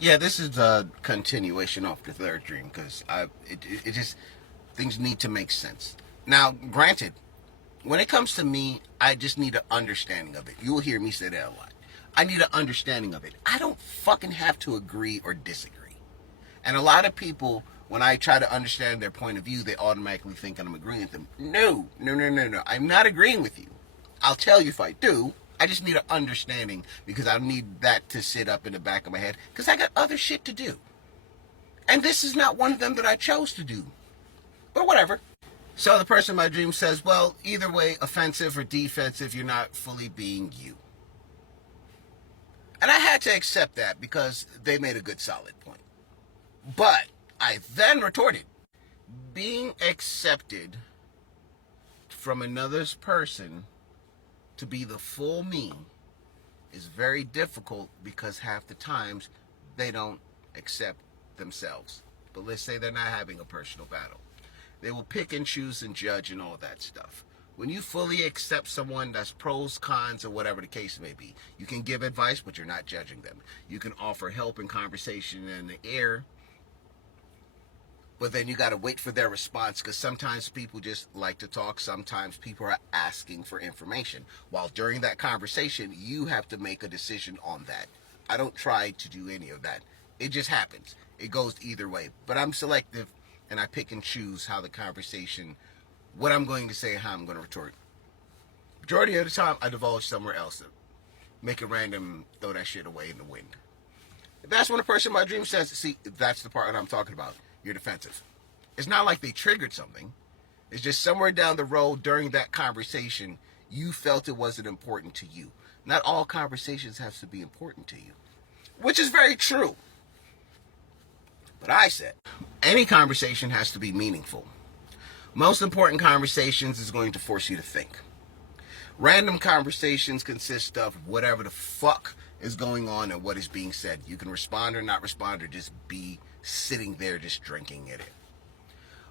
Yeah, this is a continuation of the third dream because it just things need to make sense. Now, granted, when it comes to me, I just need an understanding of it. You will hear me say that a lot. I need an understanding of it. I don't fucking have to agree or disagree. And a lot of people, when I try to understand their point of view, they automatically think I'm agreeing with them. No, no, no, no, no. I'm not agreeing with you. I'll tell you if I do. I just need an understanding because I need that to sit up in the back of my head because I got other shit to do. And this is not one of them that I chose to do. But whatever. So the person in my dream says, well, either way, offensive or defensive, you're not fully being you. And I had to accept that because they made a good solid point. But I then retorted, being accepted from another person to be the full me is very difficult because half the times they don't accept themselves. But let's say they're not having a personal battle. They will pick and choose and judge and all that stuff. When you fully accept someone, that's pros, cons, or whatever the case may be. You can give advice, but you're not judging them. You can offer help and conversation in the air, but then you got to wait for their response because sometimes people just like to talk. Sometimes people are asking for information. While during that conversation, you have to make a decision on that. I don't try to do any of that. It just happens. It goes either way. But I'm selective and I pick and choose how the conversation, what I'm going to say, how I'm going to retort. Majority of the time, I divulge somewhere else. Make it random, throw that shit away in the wind. That's when a person in my dream says, see, that's the part that I'm talking about. You're defensive. It's not like they triggered something. It's just somewhere down the road during that conversation, you felt it wasn't important to you. Not all conversations have to be important to you, which is very true. But I said, any conversation has to be meaningful. Most important conversations is going to force you to think. Random conversations consist of whatever the fuck is going on and what is being said. You can respond or not respond or just be sitting there just drinking it in.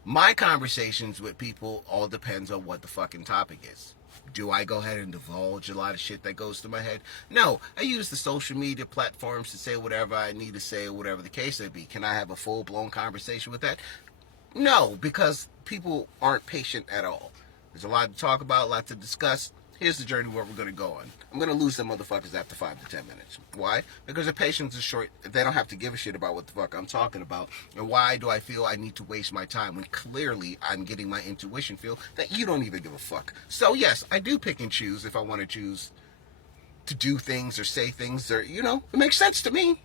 My conversations with people all depends on what the fucking topic is. Do I go ahead and divulge a lot of shit that goes through my head? No, I use the social media platforms to say whatever I need to say or whatever the case may be. Can I have a full-blown conversation with that? No, because people aren't patient at all. There's a lot to talk about, a lot to discuss. Here's the journey where we're going to go on. I'm going to lose them motherfuckers after 5 to 10 minutes. Why? Because their patience is short. They don't have to give a shit about what the fuck I'm talking about. And why do I feel I need to waste my time when clearly I'm getting my intuition feel that you don't even give a fuck. So yes, I do pick and choose if I want to choose to do things or say things or, it makes sense to me.